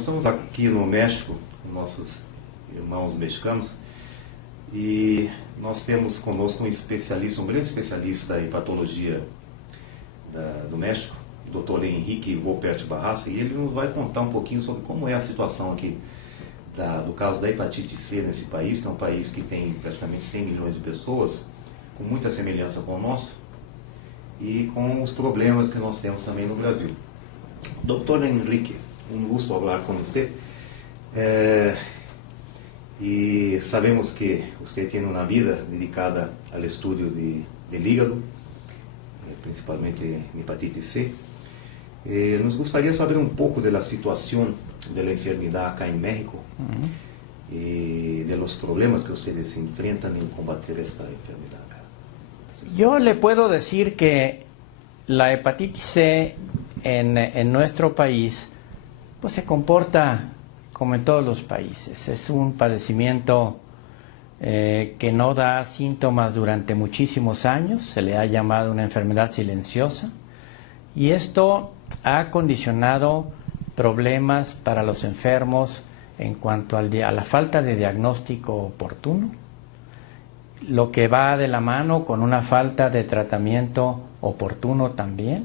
Estamos aqui no México, com nossos irmãos mexicanos, e nós temos conosco um especialista, um grande especialista em patologia do México, o Dr. Henrique Volpert Barraza, e ele nos vai contar um pouquinho sobre como é a situação aqui do caso da hepatite C nesse país, que é um país que tem praticamente 100 milhões de pessoas, com muita semelhança com o nosso, e com os problemas que nós temos também no Brasil. Dr. Henrique, um gusto falar com você. E sabemos que você tem uma vida dedicada ao estudo del hígado, principalmente em hepatite C. Nos gostaria de saber um pouco da situação da enfermidade acá em México e de los problemas que ustedes se enfrentan en combater esta enfermedad acá. Yo le puedo decir que la hepatitis C en nuestro país pues se comporta como en todos los países. Es un padecimiento que no da síntomas durante muchísimos años, se le ha llamado una enfermedad silenciosa, y esto ha condicionado problemas para los enfermos en cuanto a la falta de diagnóstico oportuno, lo que va de la mano con una falta de tratamiento oportuno también,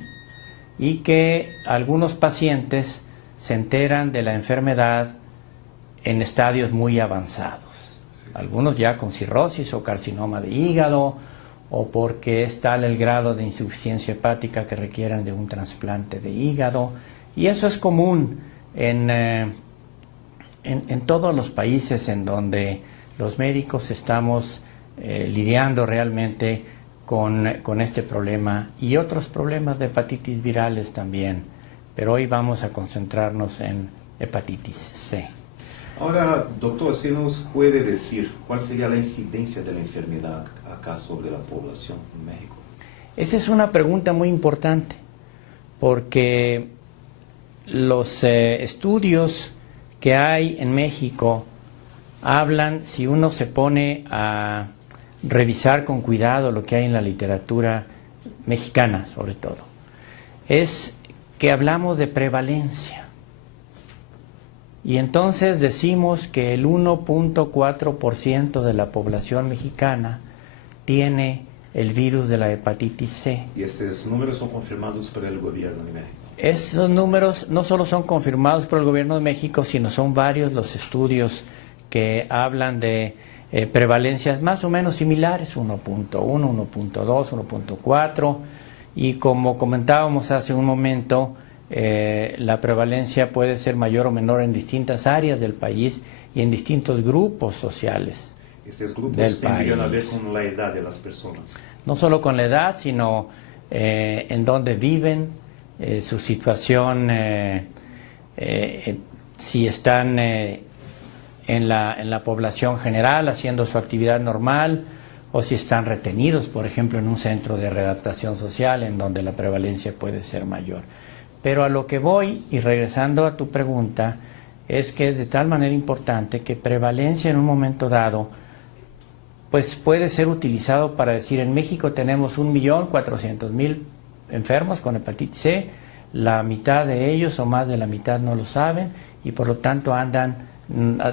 y que algunos pacientes se enteran de la enfermedad en estadios muy avanzados, algunos ya con cirrosis o carcinoma de hígado, o porque es tal el grado de insuficiencia hepática que requieren de un trasplante de hígado, y eso es común en todos los países en donde los médicos estamos lidiando realmente con este problema y otros problemas de hepatitis virales también, pero hoy vamos a concentrarnos en hepatitis C. Ahora, doctor, ¿se nos puede decir cuál sería la incidencia de la enfermedad acá sobre la población en México? Esa es una pregunta muy importante, porque los estudios que hay en México hablan, si uno se pone a revisar con cuidado lo que hay en la literatura mexicana sobre todo, es que hablamos de prevalencia. Y entonces decimos que el 1.4% de la población mexicana tiene el virus de la hepatitis C. ¿Y estos números son confirmados por el gobierno de México? Esos números no solo son confirmados por el gobierno de México, sino son varios los estudios que hablan de prevalencias más o menos similares, 1.1, 1.2, 1.4, y como comentábamos hace un momento, la prevalencia puede ser mayor o menor en distintas áreas del país y en distintos grupos sociales. Estos grupos del tendrían a ver país. con la edad de las personas. No solo con la edad, sino en dónde viven, su situación, si están en la población general haciendo su actividad normal, o si están retenidos, por ejemplo, en un centro de readaptación social en donde la prevalencia puede ser mayor. Pero a lo que voy, y regresando a tu pregunta, es que es de tal manera importante que prevalencia en un momento dado pues puede ser utilizado para decir: en México tenemos 1.400.000 enfermos con hepatitis C, la mitad de ellos o más de la mitad no lo saben y por lo tanto andan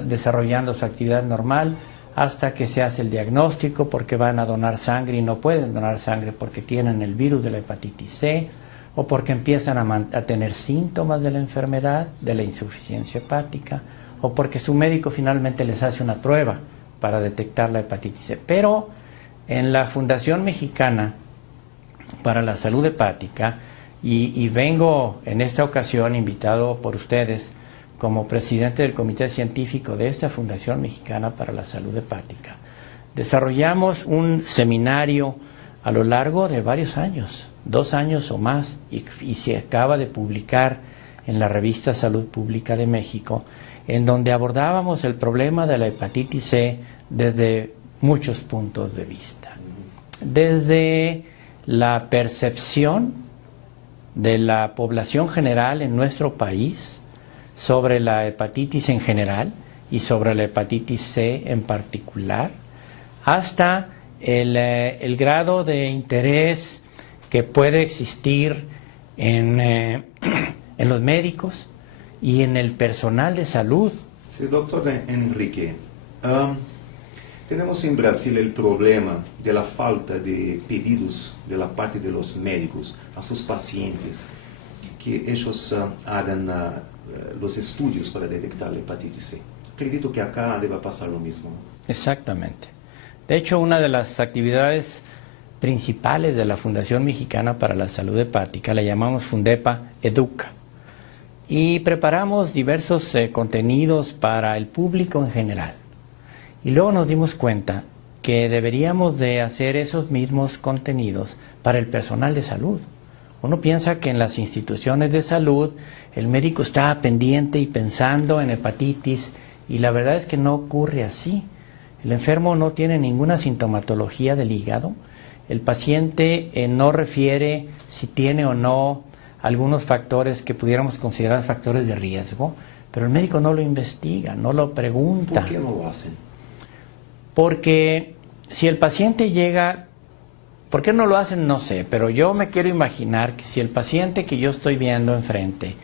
desarrollando su actividad normal hasta que se hace el diagnóstico, porque van a donar sangre y no pueden donar sangre porque tienen el virus de la hepatitis C, o porque empiezan a tener síntomas de la enfermedad, de la insuficiencia hepática, o porque su médico finalmente les hace una prueba para detectar la hepatitis C. Pero en la Fundación Mexicana para la Salud Hepática, y vengo en esta ocasión invitado por ustedes como presidente del comité científico de esta Fundación Mexicana para la Salud Hepática, desarrollamos un seminario a lo largo de varios años, 2 años o más, y se acaba de publicar en la revista Salud Pública de México, en donde abordábamos el problema de la hepatitis C desde muchos puntos de vista. Desde la percepción de la población general en nuestro país sobre la hepatitis en general y sobre la hepatitis C en particular, hasta el grado de interés que puede existir en los médicos y en el personal de salud. Sí, doctor Enrique, tenemos en Brasil el problema de la falta de pedidos de la parte de los médicos a sus pacientes, que ellos hagan los estudios para detectar la hepatitis C. Acredito que acá debe pasar lo mismo, ¿no? Exactamente. De hecho, una de las actividades principales de la Fundación Mexicana para la Salud Hepática la llamamos Fundepa Educa. Y preparamos diversos contenidos para el público en general. Y luego nos dimos cuenta que deberíamos de hacer esos mismos contenidos para el personal de salud. Uno piensa que en las instituciones de salud el médico está pendiente y pensando en hepatitis, y la verdad es que no ocurre así. El enfermo no tiene ninguna sintomatología del hígado. El paciente no refiere si tiene o no algunos factores que pudiéramos considerar factores de riesgo, pero el médico no lo investiga, no lo pregunta. ¿Por qué no lo hacen? Porque si el paciente llega, ¿por qué no lo hacen? No sé, pero yo me quiero imaginar que si el paciente que yo estoy viendo enfrente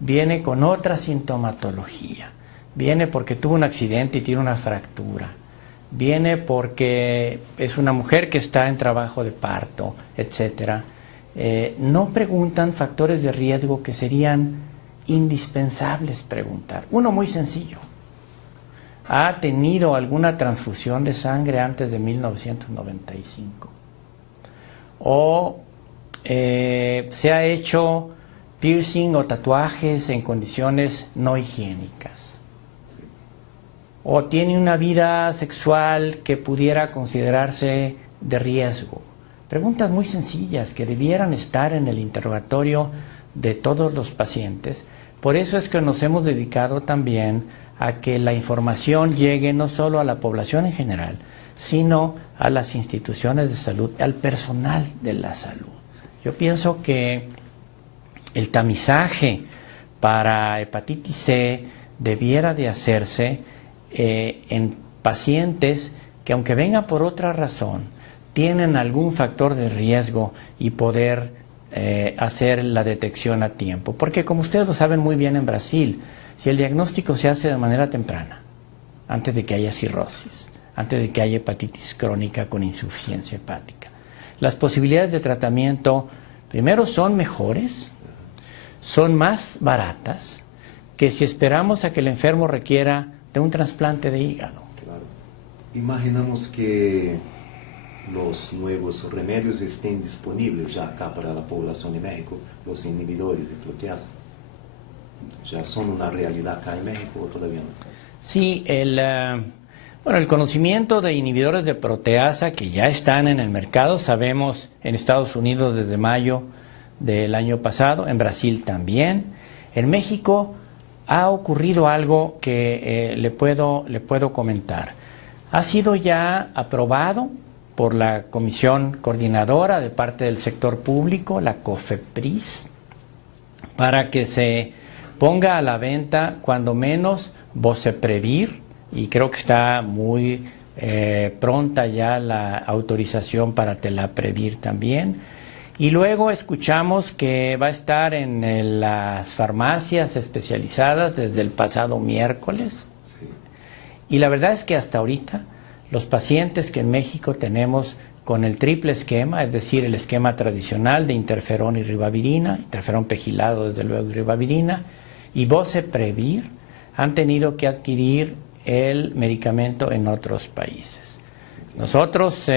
viene con otra sintomatología, viene porque tuvo un accidente y tiene una fractura, viene porque es una mujer que está en trabajo de parto, etcétera, no preguntan factores de riesgo que serían indispensables preguntar. Uno muy sencillo: ¿ha tenido alguna transfusión de sangre antes de 1995? ¿O se ha hecho piercing o tatuajes en condiciones no higiénicas? ¿O tiene una vida sexual que pudiera considerarse de riesgo? Preguntas muy sencillas que debieran estar en el interrogatorio de todos los pacientes. Por eso es que nos hemos dedicado también a que la información llegue no solo a la población en general, sino a las instituciones de salud, al personal de la salud. Yo pienso que el tamizaje para hepatitis C debiera de hacerse en pacientes que, aunque vengan por otra razón, tienen algún factor de riesgo, y poder hacer la detección a tiempo. Porque, como ustedes lo saben muy bien en Brasil, si el diagnóstico se hace de manera temprana, antes de que haya cirrosis, antes de que haya hepatitis crónica con insuficiencia hepática, las posibilidades de tratamiento, primero, son mejores, son más baratas que si esperamos a que el enfermo requiera de un trasplante de hígado. Claro. Imaginamos que los nuevos remedios estén disponibles ya acá para la población de México, los inhibidores de proteasa. ¿Ya son una realidad acá en México o todavía no? Sí, el conocimiento de inhibidores de proteasa que ya están en el mercado, sabemos en Estados Unidos desde mayo del año pasado, en Brasil también. En México ha ocurrido algo que le puedo comentar. Ha sido ya aprobado por la Comisión Coordinadora de parte del sector público, la COFEPRIS, para que se ponga a la venta cuando menos Boceprevir, y creo que está muy pronta ya la autorización para Telaprevir también. Y luego escuchamos que va a estar en las farmacias especializadas desde el pasado miércoles. Sí. Y la verdad es que hasta ahorita los pacientes que en México tenemos con el triple esquema, es decir, el esquema tradicional de interferón y ribavirina, interferón pegilado desde luego y ribavirina, y Boceprevir, han tenido que adquirir el medicamento en otros países. Nosotros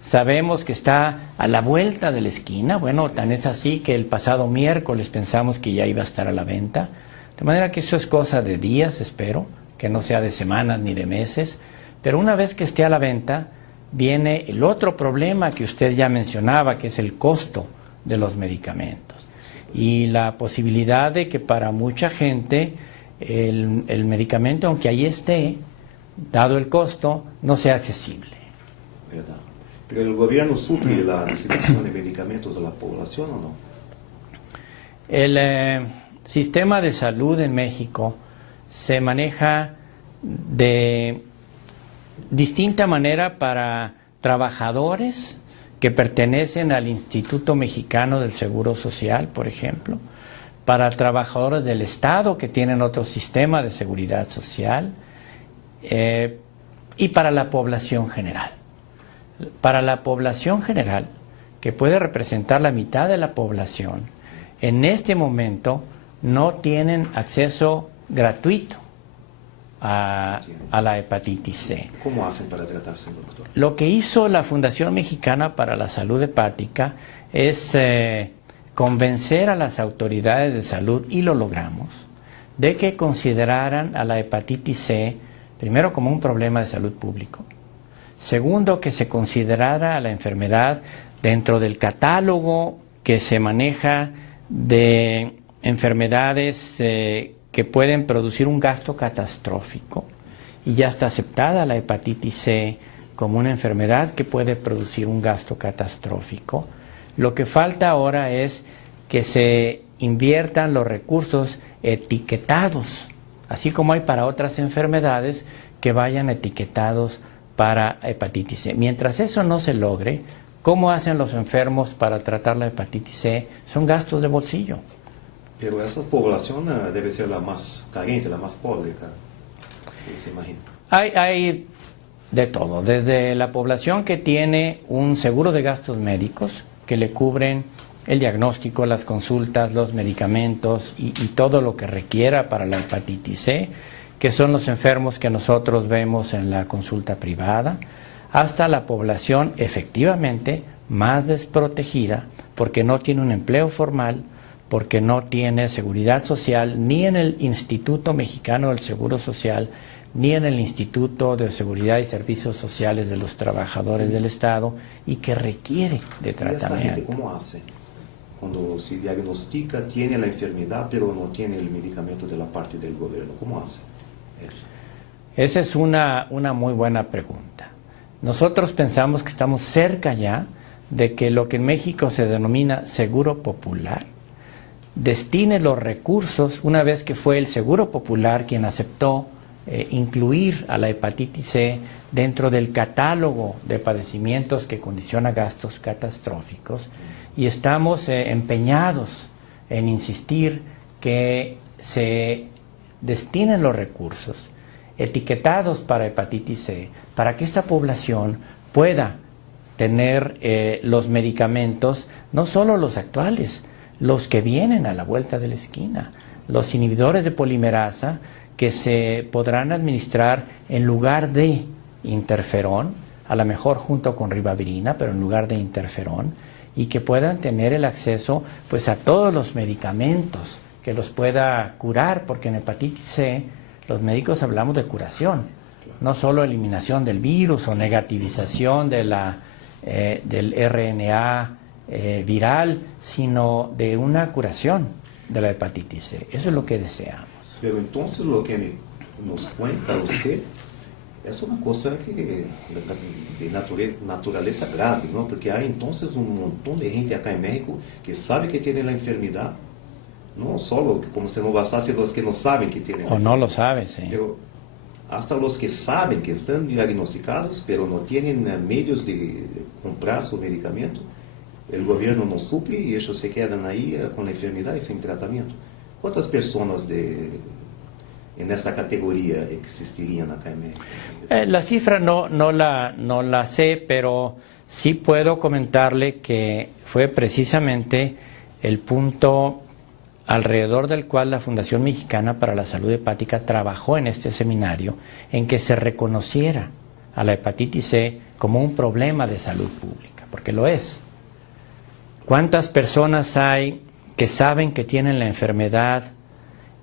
sabemos que está a la vuelta de la esquina. Bueno, tan es así que el pasado miércoles pensamos que ya iba a estar a la venta, de manera que eso es cosa de días, espero, que no sea de semanas ni de meses. Pero una vez que esté a la venta, viene el otro problema que usted ya mencionaba, que es el costo de los medicamentos. Y la posibilidad de que para mucha gente el medicamento, aunque ahí esté, dado el costo, no sea accesible. ¿Verdad? ¿Pero el gobierno suple la distribución de medicamentos a la población o no? El sistema de salud en México se maneja de distinta manera para trabajadores que pertenecen al Instituto Mexicano del Seguro Social, por ejemplo, para trabajadores del Estado que tienen otro sistema de seguridad social y para la población general. Para la población general, que puede representar la mitad de la población, en este momento no tienen acceso gratuito a la hepatitis C. ¿Cómo hacen para tratarse, doctor? Lo que hizo la Fundación Mexicana para la Salud Hepática es convencer a las autoridades de salud, y lo logramos, de que consideraran a la hepatitis C, primero, como un problema de salud público. Segundo, que se considerara a la enfermedad dentro del catálogo que se maneja de enfermedades que pueden producir un gasto catastrófico. Y ya está aceptada la hepatitis C como una enfermedad que puede producir un gasto catastrófico. Lo que falta ahora es que se inviertan los recursos etiquetados, así como hay para otras enfermedades, que vayan etiquetados para hepatitis C. Mientras eso no se logre, ¿cómo hacen los enfermos para tratar la hepatitis C? Son gastos de bolsillo. Pero esa población debe ser la más carente, la más pobre, se imagina. Hay de todo, desde la población que tiene un seguro de gastos médicos, que le cubren el diagnóstico, las consultas, los medicamentos y todo lo que requiera para la hepatitis C, que son los enfermos que nosotros vemos en la consulta privada, hasta la población efectivamente más desprotegida, porque no tiene un empleo formal, porque no tiene seguridad social, ni en el Instituto Mexicano del Seguro Social, ni en el Instituto de Seguridad y Servicios Sociales de los Trabajadores del Estado, y que requiere de tratamiento. ¿Y esta gente cómo hace? Cuando se diagnostica, tiene la enfermedad, pero no tiene el medicamento de la parte del gobierno, ¿cómo hace? Esa es una muy buena pregunta. Nosotros pensamos que estamos cerca ya de que lo que en México se denomina Seguro Popular destine los recursos, una vez que fue el Seguro Popular quien aceptó incluir a la hepatitis C dentro del catálogo de padecimientos que condiciona gastos catastróficos, y estamos empeñados en insistir que se destinen los recursos etiquetados para hepatitis C, para que esta población pueda tener los medicamentos, no solo los actuales, los que vienen a la vuelta de la esquina, los inhibidores de polimerasa que se podrán administrar en lugar de interferón, a lo mejor junto con ribavirina, pero en lugar de interferón, y que puedan tener el acceso pues a todos los medicamentos que los pueda curar, porque en hepatitis C los médicos hablamos de curación, no solo eliminación del virus o negativización de del RNA viral, sino de una curación de la hepatitis C. Eso es lo que deseamos. Pero entonces lo que nos cuenta usted es una cosa que de naturaleza grave, ¿no? Porque hay entonces un montón de gente acá en México que sabe que tiene la enfermedad, no solo como si no bastase los que no saben que tienen. O no lo saben, sí. Pero hasta los que saben que están diagnosticados, pero no tienen medios de comprar su medicamento, el gobierno no suple y ellos se quedan ahí con la enfermedad y sin tratamiento. ¿Cuántas personas en esta categoría existirían acá en México? La cifra no la sé, pero sí puedo comentarle que fue precisamente el punto alrededor del cual la Fundación Mexicana para la Salud Hepática trabajó en este seminario, en que se reconociera a la hepatitis C como un problema de salud pública, porque lo es. ¿Cuántas personas hay que saben que tienen la enfermedad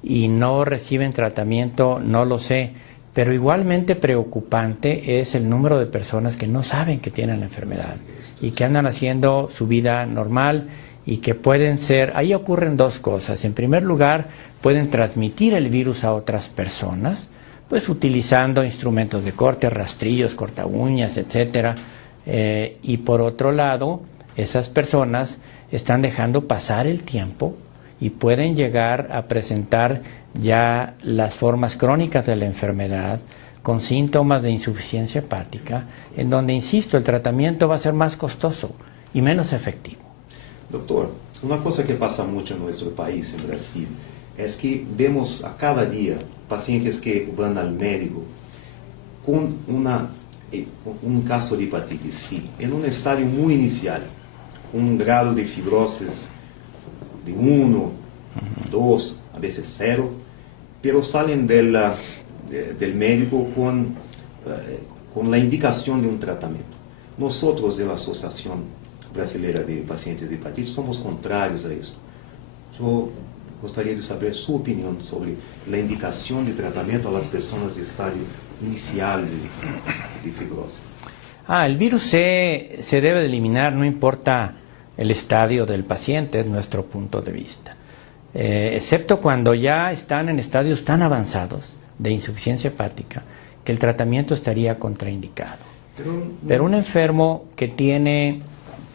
y no reciben tratamiento? No lo sé, pero igualmente preocupante es el número de personas que no saben que tienen la enfermedad y que andan haciendo su vida normal y que pueden ser, ahí ocurren dos cosas. En primer lugar, pueden transmitir el virus a otras personas, pues utilizando instrumentos de corte, rastrillos, corta uñas, etcétera, y por otro lado, esas personas están dejando pasar el tiempo y pueden llegar a presentar ya las formas crónicas de la enfermedad con síntomas de insuficiencia hepática, en donde, insisto, el tratamiento va a ser más costoso y menos efectivo. Doctor, Una cosa que pasa mucho en nuestro país, en Brasil, es que vemos a cada día pacientes que van al médico con un caso de hepatitis C, en un estadio muy inicial, un grado de fibrosis de 1, 2, a veces 0, pero salen del médico con la indicación de un tratamiento. Nosotros de la Asociación Brasileira de Pacientes de Hepatitis somos contrarios a esto. Yo gostaria de saber su opinión sobre la indicación de tratamiento a las personas de estadio inicial de fibrosis. El virus C se debe de eliminar, no importa el estadio del paciente, es nuestro punto de vista. Excepto cuando ya están en estadios tan avanzados de insuficiencia hepática que el tratamiento estaría contraindicado. Pero un enfermo que tiene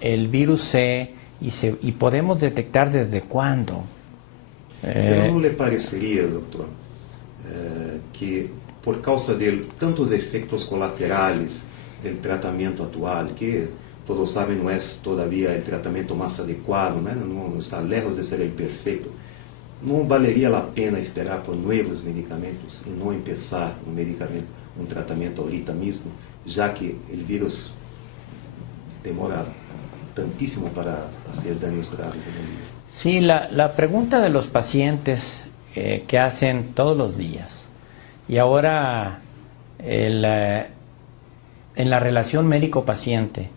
el virus C y podemos detectar desde cuándo. Pero ¿no le parecería, doctor, que por causa de tantos efectos colaterales del tratamiento actual, que todos saben no es todavía el tratamiento más adecuado, no está lejos de ser el perfecto, ¿no valería la pena esperar por nuevos medicamentos y no empezar un tratamiento ahorita mismo, ya que el virus demora tantísimo para hacer daños graves en el virus? Sí, la pregunta de los pacientes que hacen todos los días, y ahora en la relación médico-paciente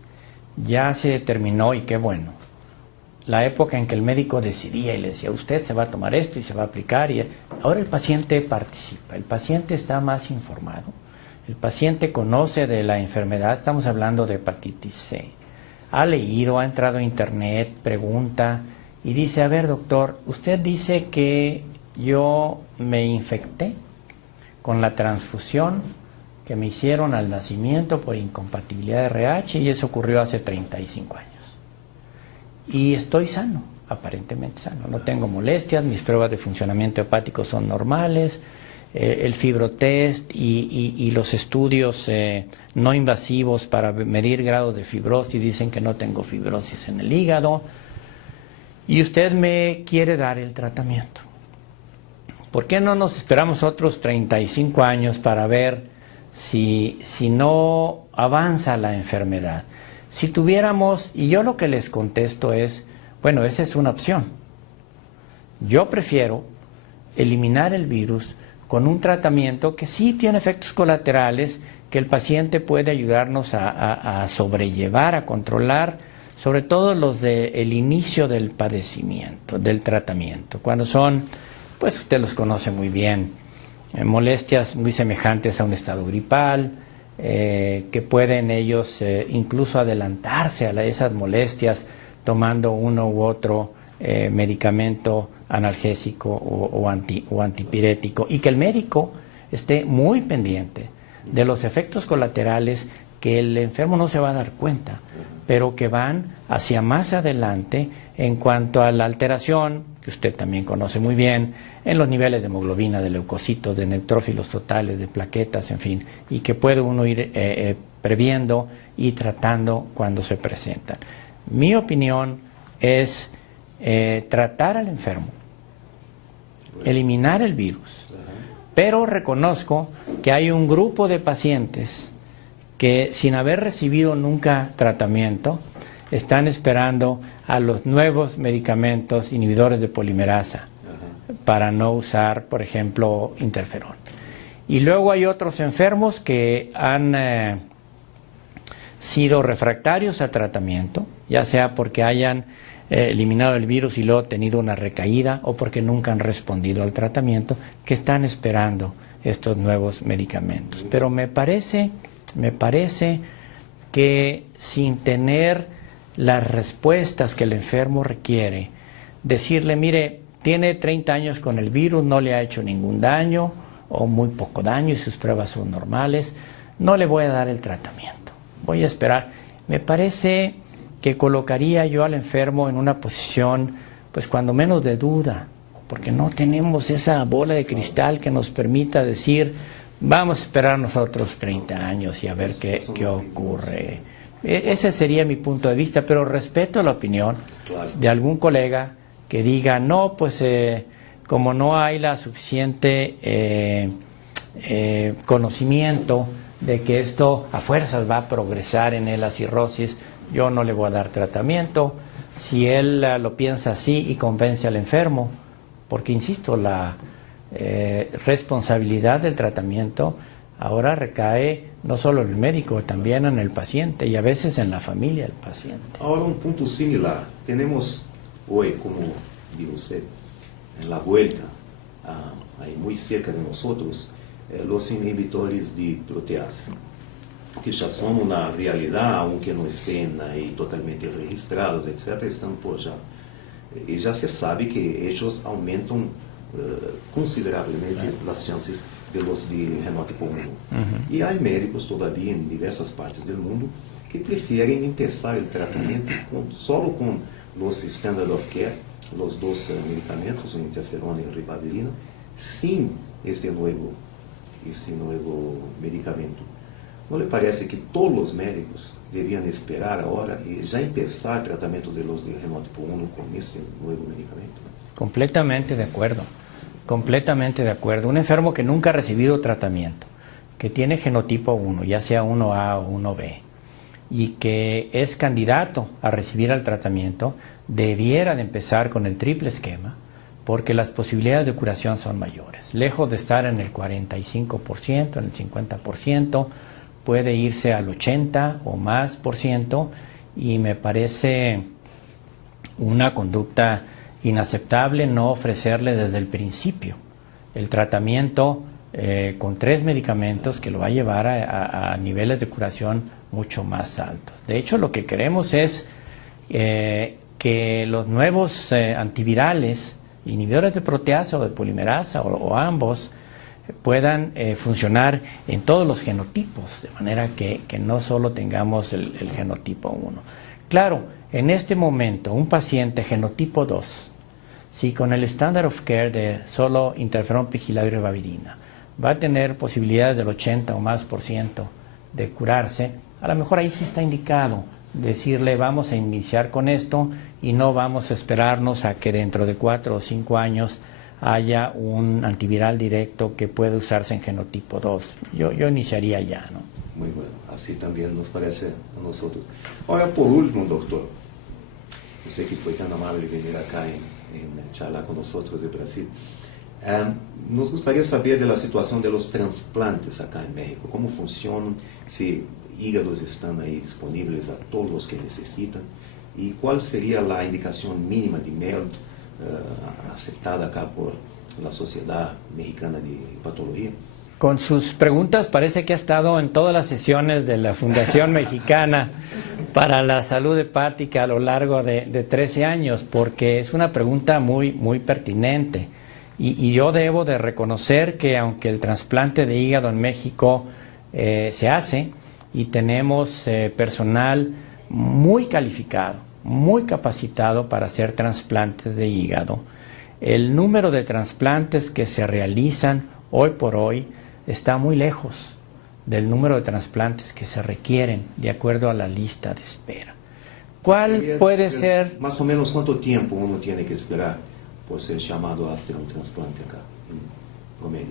ya se terminó, y qué bueno, la época en que el médico decidía y le decía, usted se va a tomar esto y se va a aplicar, y ahora el paciente participa, el paciente está más informado, el paciente conoce de la enfermedad, estamos hablando de hepatitis C, ha leído, ha entrado a internet, pregunta y dice, a ver doctor, usted dice que yo me infecté con la transfusión que me hicieron al nacimiento por incompatibilidad de RH y eso ocurrió hace 35 años. Y estoy sano, aparentemente sano, no tengo molestias, mis pruebas de funcionamiento hepático son normales, el fibrotest y los estudios no invasivos para medir grado de fibrosis dicen que no tengo fibrosis en el hígado y usted me quiere dar el tratamiento. ¿Por qué no nos esperamos otros 35 años para ver si no avanza la enfermedad? Si tuviéramos, y yo lo que les contesto es, bueno, esa es una opción. Yo prefiero eliminar el virus con un tratamiento que sí tiene efectos colaterales, que el paciente puede ayudarnos a sobrellevar, a controlar, sobre todo los del inicio del padecimiento, del tratamiento, cuando son, pues usted los conoce muy bien, molestias muy semejantes a un estado gripal, que pueden ellos incluso adelantarse a esas molestias tomando uno u otro medicamento analgésico o antipirético, y que el médico esté muy pendiente de los efectos colaterales que el enfermo no se va a dar cuenta, pero que van hacia más adelante en cuanto a la alteración, que usted también conoce muy bien, en los niveles de hemoglobina, de leucocitos, de neutrófilos totales, de plaquetas, en fin, y que puede uno ir previendo y tratando cuando se presentan. Mi opinión es tratar al enfermo, eliminar el virus, pero reconozco que hay un grupo de pacientes que sin haber recibido nunca tratamiento están esperando a los nuevos medicamentos inhibidores de polimerasa para no usar, por ejemplo, interferón. Y luego hay otros enfermos que han sido refractarios al tratamiento, ya sea porque hayan eliminado el virus y luego tenido una recaída o porque nunca han respondido al tratamiento, que están esperando estos nuevos medicamentos. Pero me parece que sin tener las respuestas que el enfermo requiere, decirle, mire, tiene 30 años con el virus, no le ha hecho ningún daño o muy poco daño y sus pruebas son normales, no le voy a dar el tratamiento, voy a esperar. Me parece que colocaría yo al enfermo en una posición, pues cuando menos de duda, porque no tenemos esa bola de cristal que nos permita decir, vamos a esperar nosotros 30 años y a ver qué ocurre. Ese sería mi punto de vista, pero respeto la opinión de algún colega que diga, no, pues como no hay la suficiente conocimiento de que esto a fuerzas va a progresar en él la cirrosis, yo no le voy a dar tratamiento. Si él lo piensa así y convence al enfermo, porque insisto, la responsabilidad del tratamiento ahora recae no solo en el médico, también en el paciente y a veces en la familia del paciente. Ahora un punto similar. Tenemos hoy, como dijo usted, en la vuelta, ahí muy cerca de nosotros, los inhibidores de proteasa, que ya son una realidad, aunque no estén ahí totalmente registrados, etc., están por ya. Y ya se sabe que ellos aumentan considerablemente las chances de los de genotipo 1. Y hay médicos todavía en diversas partes del mundo que prefieren empezar el tratamiento solo con los standard of care, los dos medicamentos, interferona y ribavirina, sin este nuevo medicamento. ¿No le parece que todos los médicos deberían esperar ahora y ya empezar el tratamiento de los de genotipo 1 con este nuevo medicamento? Completamente de acuerdo, completamente de acuerdo. Un enfermo que nunca ha recibido tratamiento, que tiene genotipo 1, ya sea 1A o 1B, y que es candidato a recibir el tratamiento, debiera de empezar con el triple esquema, porque las posibilidades de curación son mayores. Lejos de estar en el 45%, en el 50%, puede irse al 80% o más por ciento, y me parece una conducta inaceptable no ofrecerle desde el principio el tratamiento con 3 medicamentos que lo va a llevar a niveles de curación mucho más altos. De hecho, lo que queremos es que los nuevos antivirales, inhibidores de proteasa o de polimerasa o ambos, puedan funcionar en todos los genotipos, de manera que no solo tengamos el genotipo 1. Claro, en este momento, un paciente genotipo 2, si con el standard of care de solo interferón pegilado y ribavirina va a tener posibilidades del 80 o más por ciento de curarse, a lo mejor ahí sí está indicado decirle vamos a iniciar con esto y no vamos a esperarnos a que dentro de 4 o 5 años haya un antiviral directo que puede usarse en genotipo 2. Yo iniciaría ya, ¿no? Muy bueno, así también nos parece a nosotros. Ahora, por último, doctor, usted que fue tan amable de venir acá en charlar con nosotros de Brasil, nos gustaría saber de la situación de los trasplantes acá en México, cómo funcionan, si hígados están ahí disponibles a todos los que necesitan, y cuál sería la indicación mínima de MELD aceptada acá por la Sociedad Mexicana de Hepatología. Con sus preguntas parece que ha estado en todas las sesiones de la Fundación Mexicana para la Salud Hepática a lo largo de 13 años, porque es una pregunta muy, muy pertinente. Y yo debo de reconocer que aunque el trasplante de hígado en México se hace y tenemos personal muy calificado, muy capacitado para hacer trasplantes de hígado, el número de trasplantes que se realizan hoy por hoy está muy lejos del número de trasplantes que se requieren de acuerdo a la lista de espera. ¿Cuál puede ser? Más o menos, ¿cuánto tiempo uno tiene que esperar por ser llamado a hacer un trasplante acá en promedio?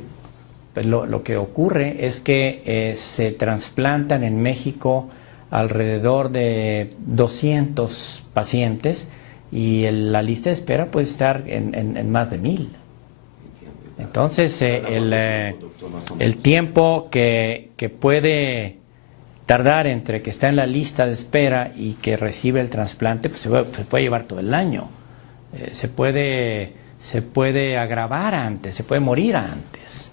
Pues lo que ocurre es que se trasplantan en México alrededor de 200 pacientes y la lista de espera puede estar en más de 1000. Entonces, el tiempo que puede tardar entre que está en la lista de espera y que recibe el trasplante, pues se puede llevar todo el año. Se puede agravar antes, se puede morir antes.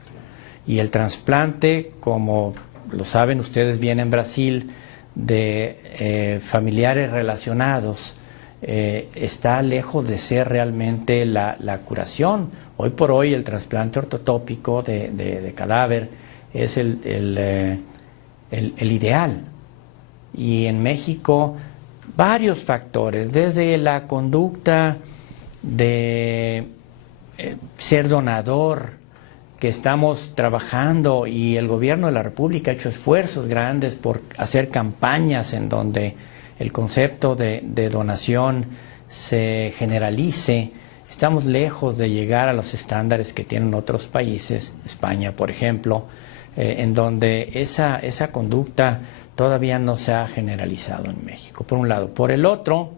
Y el trasplante, como lo saben ustedes bien en Brasil, de familiares relacionados, está lejos de ser realmente la curación. Hoy por hoy el trasplante ortotópico de cadáver es el ideal. Y en México varios factores, desde la conducta de ser donador, que estamos trabajando y el gobierno de la República ha hecho esfuerzos grandes por hacer campañas en donde el concepto de donación se generalice. Estamos lejos de llegar a los estándares que tienen otros países, España por ejemplo, en donde esa conducta todavía no se ha generalizado en México, por un lado. Por el otro,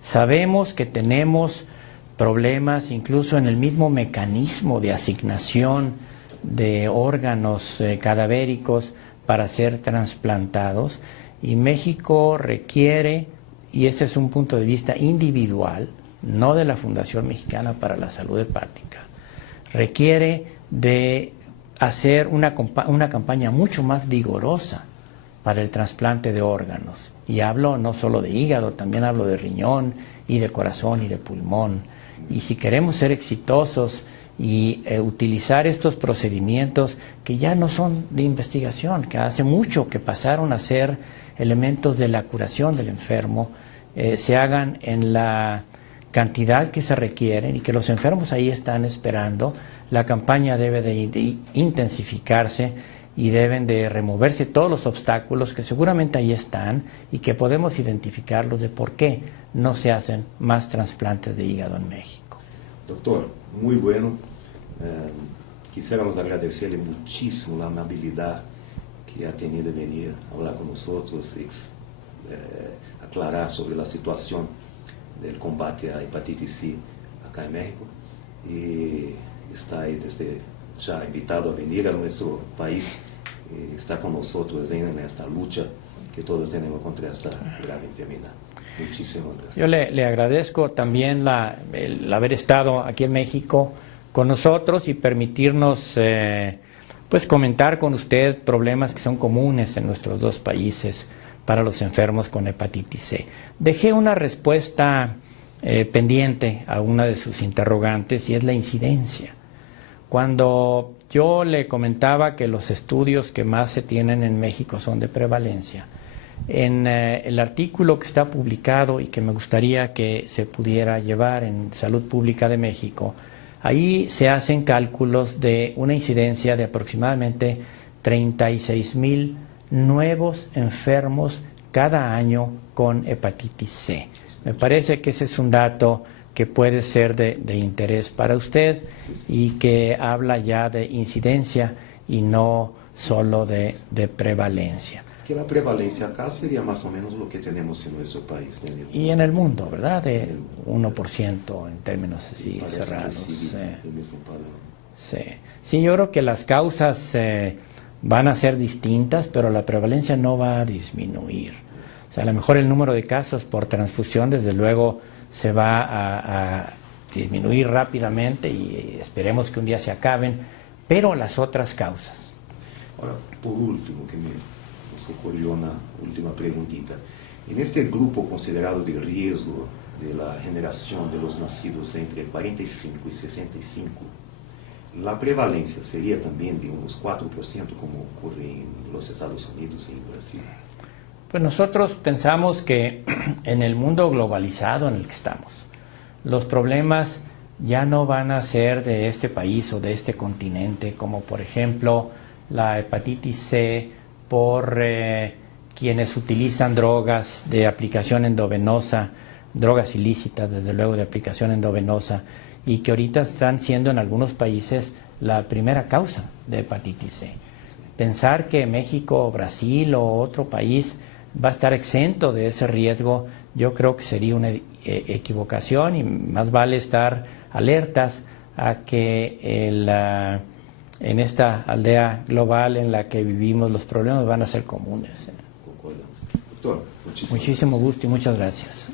sabemos que tenemos problemas incluso en el mismo mecanismo de asignación de órganos cadavéricos para ser trasplantados, y México requiere, y ese es un punto de vista individual, no de la Fundación Mexicana para la Salud Hepática, requiere de hacer una campaña mucho más vigorosa para el trasplante de órganos. Y hablo no solo de hígado, también hablo de riñón y de corazón y de pulmón. Y si queremos ser exitosos y utilizar estos procedimientos que ya no son de investigación, que hace mucho que pasaron a ser elementos de la curación del enfermo, se hagan en la cantidad que se requieren y que los enfermos ahí están esperando, la campaña debe de intensificarse y deben de removerse todos los obstáculos que seguramente ahí están y que podemos identificarlos de por qué no se hacen más trasplantes de hígado en México. Doctor, muy bueno. Quisiéramos agradecerle muchísimo la amabilidad que ha tenido de venir a hablar con nosotros y aclarar sobre la situación del combate a hepatitis C acá en México. Y está ahí desde ya invitado a venir a nuestro país y está con nosotros en esta lucha que todos tenemos contra esta grave enfermedad. Muchísimas gracias. Yo le agradezco también el haber estado aquí en México con nosotros y permitirnos pues comentar con usted problemas que son comunes en nuestros dos países para los enfermos con hepatitis C. Dejé una respuesta pendiente a una de sus interrogantes y es la incidencia. Cuando yo le comentaba que los estudios que más se tienen en México son de prevalencia, en el artículo que está publicado y que me gustaría que se pudiera llevar en Salud Pública de México, ahí se hacen cálculos de una incidencia de aproximadamente 36,000 nuevos enfermos cada año con hepatitis C. Me parece que ese es un dato que puede ser de interés para usted y que habla ya de incidencia y no solo de prevalencia. Que la prevalencia acá sería más o menos lo que tenemos en nuestro país. Y en el mundo, ¿verdad? De 1% en términos así cerrados. Sí, yo creo que las causas van a ser distintas, pero la prevalencia no va a disminuir. O sea, a lo mejor el número de casos por transfusión, desde luego, se va a disminuir rápidamente y esperemos que un día se acaben, pero las otras causas. Ahora, por último, que me ocurrió una última preguntita. En este grupo considerado de riesgo de la generación de los nacidos entre 45 y 65, la prevalencia sería también de unos 4%, como ocurre en los Estados Unidos y en Brasil. Pues nosotros pensamos que en el mundo globalizado en el que estamos, los problemas ya no van a ser de este país o de este continente, como por ejemplo la hepatitis C por quienes utilizan drogas de aplicación endovenosa, drogas ilícitas desde luego de aplicación endovenosa, y que ahorita están siendo en algunos países la primera causa de hepatitis C. Pensar que México, Brasil o otro país va a estar exento de ese riesgo, yo creo que sería una equivocación y más vale estar alertas a que en esta aldea global en la que vivimos los problemas van a ser comunes. Doctor, muchísimo gusto y muchas gracias.